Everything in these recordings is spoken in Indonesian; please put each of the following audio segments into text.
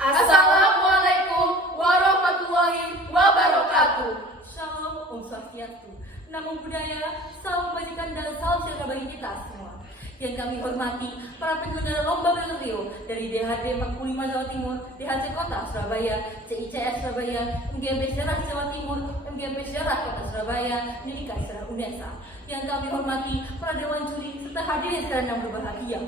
Assalamualaikum warahmatullahi wabarakatuh. Shalom, Om Swastiastu. Namo Buddhaya, salam kebajikan dan salam sejahtera bagi kita semua. Yang kami hormati para penyelenggara lomba Bela Rio dari DHD 45 Jawa Timur, DHC Kota Surabaya, CICS Surabaya, MGMP Sejarah Jawa Timur, MGMP Sejarah Kota Surabaya, Nidika Sejarah UNESA. Yang kami hormati para dewan juri serta hadirin sekalian yang berbahagia.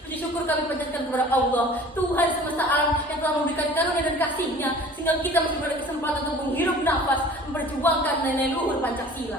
Puji syukur kami panjatkan kepada Allah, Tuhan semesta alam yang telah memberikan karunia dan kasih-Nya sehingga kita masih berkesempatan untuk menghirup nafas memperjuangkan nilai luhur Pancasila.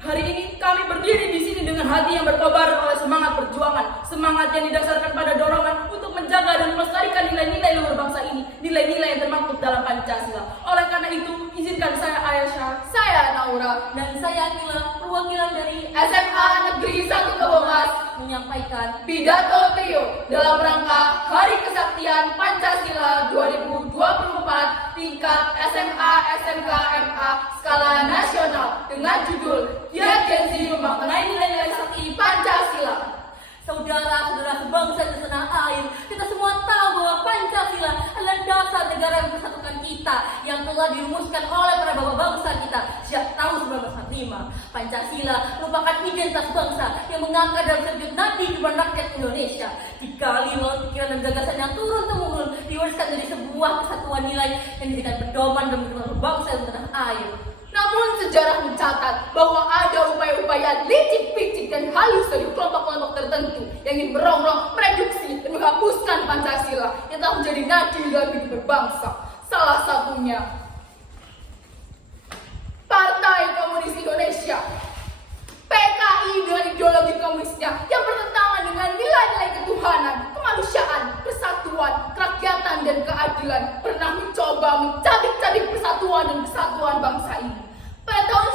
Hari ini kami berdiri di sini dengan hati yang berkobar oleh semangat perjuangan, semangat yang didasarkan pada dorongan untuk menjaga dan melestarikan nilai-nilai luhur bangsa ini, nilai-nilai yang termaktub dalam Pancasila. Oleh karena itu, izinkan saya Aisyah, saya Naura, Dan saya Akila, perwakilan dari SMA Negeri 1 Kebomas, menyampaikan pidato trio dalam rangka Hari Kesaktian Pancasila 2024 tingkat SMA SMK MA skala nasional dengan judul Giat Gen Z memaknai nilai-nilai sakti Pancasila. saudara-saudara sebangsa dan setanah air, kita semua tahu bahwa Pancasila adalah dasar negara yang mempersatukan kita yang telah dirumuskan oleh para bapak bangsa kita sejak tahun 1945. Pancasila merupakan identitas bangsa yang mengakar dalam setiap nadi kehidupan rakyat Indonesia. Dikali melalui pikiran dan gagasan yang turun-temurun diwariskan dari sebuah kesatuan nilai yang dijadikan pedoman dalam kehidupan bangsa dan tanah air. Namun sejarah mencatat bahwa ada upaya-upaya licik-picik dan halus dari kelompok-kelompok tertentu yang ingin merongrong, mereduksi, dan menghapuskan Pancasila yang telah menjadi nadi dalam hidup berbangsa. Salah satunya Partai Komunis Indonesia, PKI dengan ideologi komunisnya yang bertentangan dengan nilai-nilai ketuhanan, kemanusiaan, persatuan, kerakyatan, dan keadilan pernah mencoba mencabik-cabik persatuan dan kesatuan bangsa ini. Pada tahun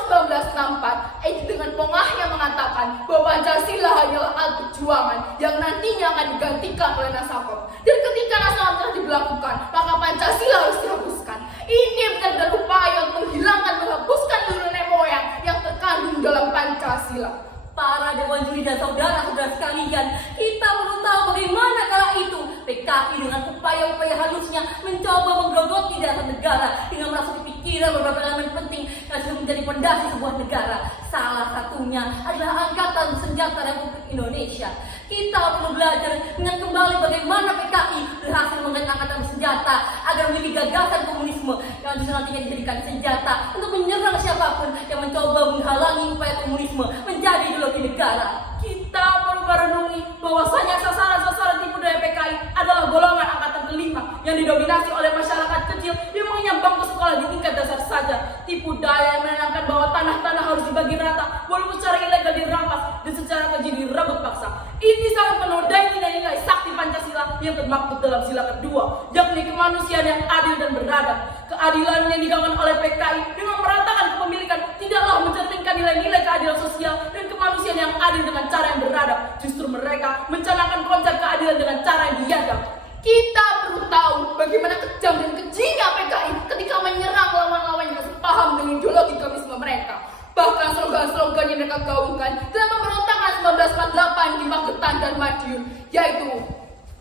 1964, Edi dengan pongahnya mengatakan bahwa Pancasila hanyalah alat perjuangan yang nantinya akan digantikan oleh Nasakor. Dan ketika Nasakor telah diberlakukan, maka Pancasila harus dihapuskan. Ini benar-benar upaya untuk menghilangkan, menghapuskan seluruh nenek moyang yang terkandung dalam Pancasila. Para dewan juri dan saudara-saudara sekalian, kita perlu tahu bagaimana kala itu PKI dengan upaya-upaya halusnya mencoba menggerogoti dasar negara dengan merasuki pikiran beberapa elemen penting yang sudah menjadi pondasi sebuah negara. Salah satunya adalah Angkatan Senjata Republik Indonesia. Kita perlu belajar dengan kembali bagaimana PKI berhasil mengangkat angkatan senjata agar memiliki gagasan komunisme yang bisa nantinya dijadikan senjata untuk menyerang siapapun yang mencoba menghalangi upaya komunisme menjadi ideologi negara. Kita perlu merenungi bahwasanya sasaran-sasaran tipu daya PKI adalah golongan angkatan kelima yang didominasi oleh masyarakat kecil yang mengenyam bangku sekolah di tingkat dasar saja. Tipu daya yang menanamkan bahwa tanah-tanah harus dibagi rata walaupun secara ilegal dirampas dan secara keji direbut paksa. Ini sangat menodai nilai-nilai sakti Pancasila yang termaktub dalam sila kedua, yakni kemanusiaan yang adil dan beradab. Keadilan yang digaungkan oleh PKI dengan meratakan kepemilikan tidaklah mencerminkan nilai-nilai keadilan sosial dan kemanusiaan yang adil dengan cara yang beradab. Justru mereka mencanangkan konsep keadilan dengan cara yang biadab. Kita perlu tahu bagaimana kejam dan kejinya PKI ketika menyerang lawan-lawan yang sepaham dengan ideologi komunisme mereka. Bahkan slogan-slogan yang mereka gaungkan dalam pemberontakan 1948 di Magetan dan Madiun, yaitu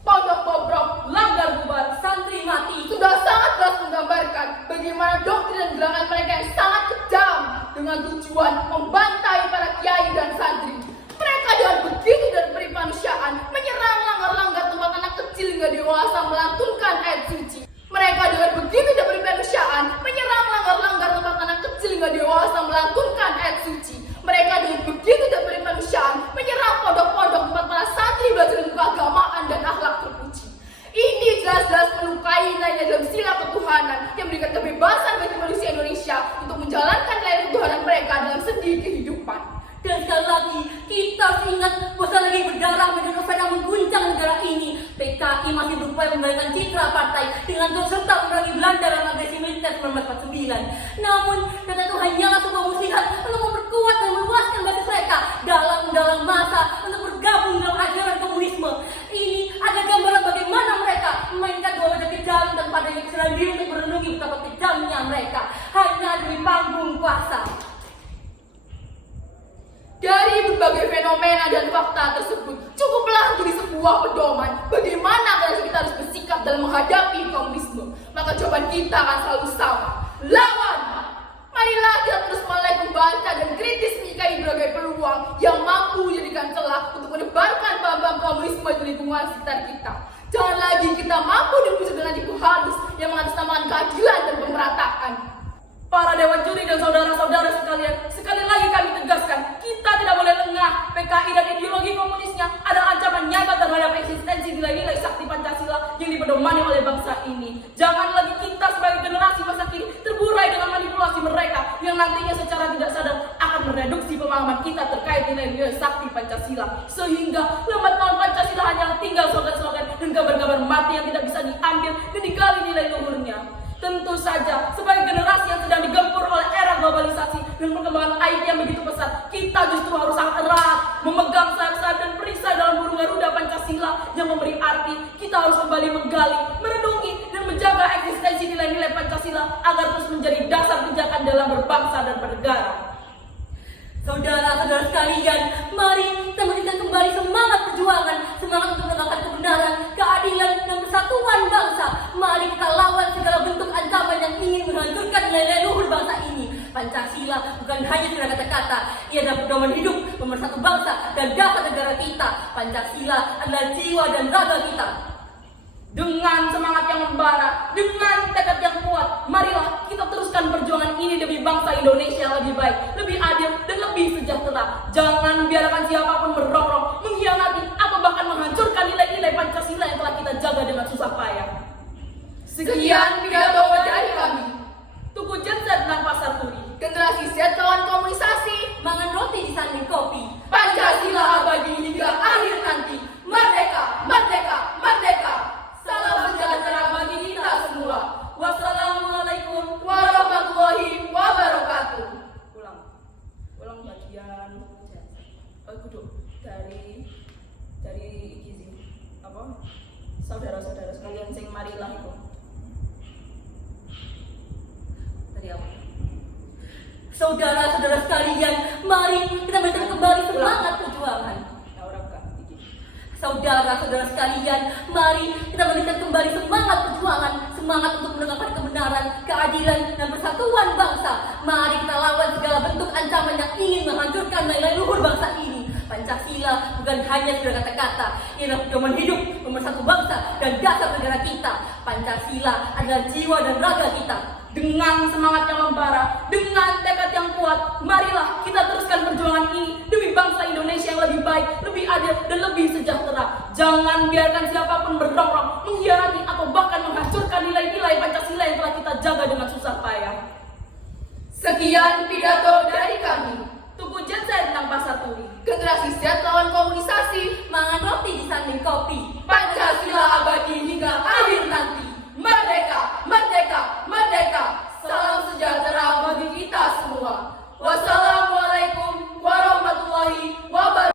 pondok bobrok, langgar bubar, Santri mati, sudah sangat jelas menggambarkan bagaimana doktrin dan gerakan mereka yang sangat kejam dengan tujuan membantai para kiai dan santri. Mereka dengan begitu dan kemanusiaan menyerang langgar-langgar tempat anak kecil hingga dewasa melantunkan ayat suci. Mereka dengan begitu dan kemanusiaan menyerang langgar-langgar tempat anak kecil hingga dewasa melantunkan ayat suci. Mereka dengan begitu dan kemanusiaan menyerang pondok-pondok tempat para santri belajar ilmu keagamaan dan akhlak terpuji. Ini jelas-jelas melukai nilai dalam sila ketuhanan yang memberikan kebebasan bagi manusia Indonesia untuk menjalankan nilai ketuhanan mereka dalam sendi kehidupan. dan sekali lagi kita harus ingat bahwa lagi berdarah menjadi novel yang mengguncang negara ini. PKI masih berupaya memberikan citra partai dengan turut serta memerangi Belanda dalam agresi militer 1949. Namun data itu hanyalah sebuah muslihat untuk memperkuat dan meluaskan basis mereka dalam masa untuk bergabung dalam ajaran komunisme. Ini ada gambaran bagaimana mereka memainkan dua wajah kejam tanpa adanya kesadaran diri untuk merenungi betapa kejamnya mereka hanya demi panggung kuasa. Dari berbagai fenomena dan fakta tersebut, cukuplah menjadi sebuah pedoman bagaimana kita harus bersikap dalam menghadapi komunisme, maka jawaban kita akan selalu sama. Lawan! Marilah kita terus mulai membaca dan kritis menyikapi berbagai peluang yang mampu menjadikan celah untuk menebarkan paham komunisme di lingkungan sekitar kita. Jangan lagi kita mampu dibujuk dengan tipu halus yang mengatasnamakan keadilan dan pemerataan. Para dewan juri dan saudara-saudara sekalian, sekali lagi kami tegaskan, kita tidak boleh lengah. PKI dan ideologi komunisnya adalah ancaman nyata terhadap eksistensi nilai-nilai sakti Pancasila yang dipedomani oleh bangsa ini. Jangan lagi kita sebagai generasi masa kini terburai dengan manipulasi mereka yang nantinya secara tidak sadar akan mereduksi pemahaman kita terkait nilai-nilai sakti Pancasila. Sehingga lambat laun Pancasila hanya tinggal slogan-slogan dan gambar-gambar mati yang tidak bisa diambil dan digali nilai luhurnya. Tentu saja, sebagai generasi yang sedang digempur oleh era globalisasi dan perkembangan IT yang begitu pesat, kita justru harus sangat erat memegang sayap-sayap dan perisai dalam burung Garuda Pancasila yang memberi arti. Kita harus kembali menggali, merenungi, dan menjaga eksistensi nilai-nilai Pancasila agar terus menjadi dasar pijakan dalam berbangsa dan bernegara. Saudara-saudara sekalian, mari kita berikan kembali semangat perjuangan, semangat untuk menegakkan kebenaran, keadilan, dan persatuan bangsa. Mari kita lawan segala bentuk ancaman yang ingin menghancurkan nilai-nilai luhur bangsa ini. Pancasila bukan hanya sekedar kata-kata, ia adalah pedoman hidup, pemersatu bangsa, dan dasar negara kita. Pancasila adalah jiwa dan raga kita. Dengan semangat yang membara, dengan tekad yang kuat, marilah kita teruskan perjuangan ini demi bangsa Indonesia yang lebih baik, lebih adil, dan lebih sejahtera. Jangan biarkan siapapun merongrong, mengkhianati, atau bahkan menghancurkan nilai-nilai Pancasila yang telah kita jaga dengan susah payah. Sekian pidato dari kami. Tugu Jenset nang Pasar Turi. Generasi Z lawan komunisasi. Mangan roti di sanding kopi. Pancasila abadi hingga akhir nanti. Merdeka, merdeka, merdeka. Salam sejahtera bagi kita semua. Wassalamualaikum warahmatullahi wabarakatuh. Ulang bagian kudu dari gizi apa? Saudara-saudara sekalian sing marilah iku. Tadi apa? Saudara-saudara sekalian, mari kita berikan kembali semangat perjuangan. Saudara-saudara sekalian, mari kita berikan kembali semangat perjuangan, semangat untuk menegakkan kebenaran, keadilan, dan persatuan bangsa. Mari kita lawan segala bentuk ancaman yang ingin menghancurkan nilai luhur bangsa ini. Pancasila bukan hanya sekedar kata-kata, ia adalah pedoman hidup, pemersatu bangsa, dan dasar negara kita. Pancasila adalah jiwa dan raga kita. Dengan semangat yang membara, dengan tekad yang kuat, marilah kita teruskan perjuangan ini demi bangsa Indonesia yang lebih baik, lebih adil, dan lebih sejahtera. Jangan biarkan siapapun berrongrong, mengkhianati, atau bahkan menghancurkan nilai-nilai Pancasila yang telah kita jaga dengan susah payah. Sekian pidato dari kami. Tugu Jenset nang Pasar Turi. Generasi Z lawan komunisasi. Mangan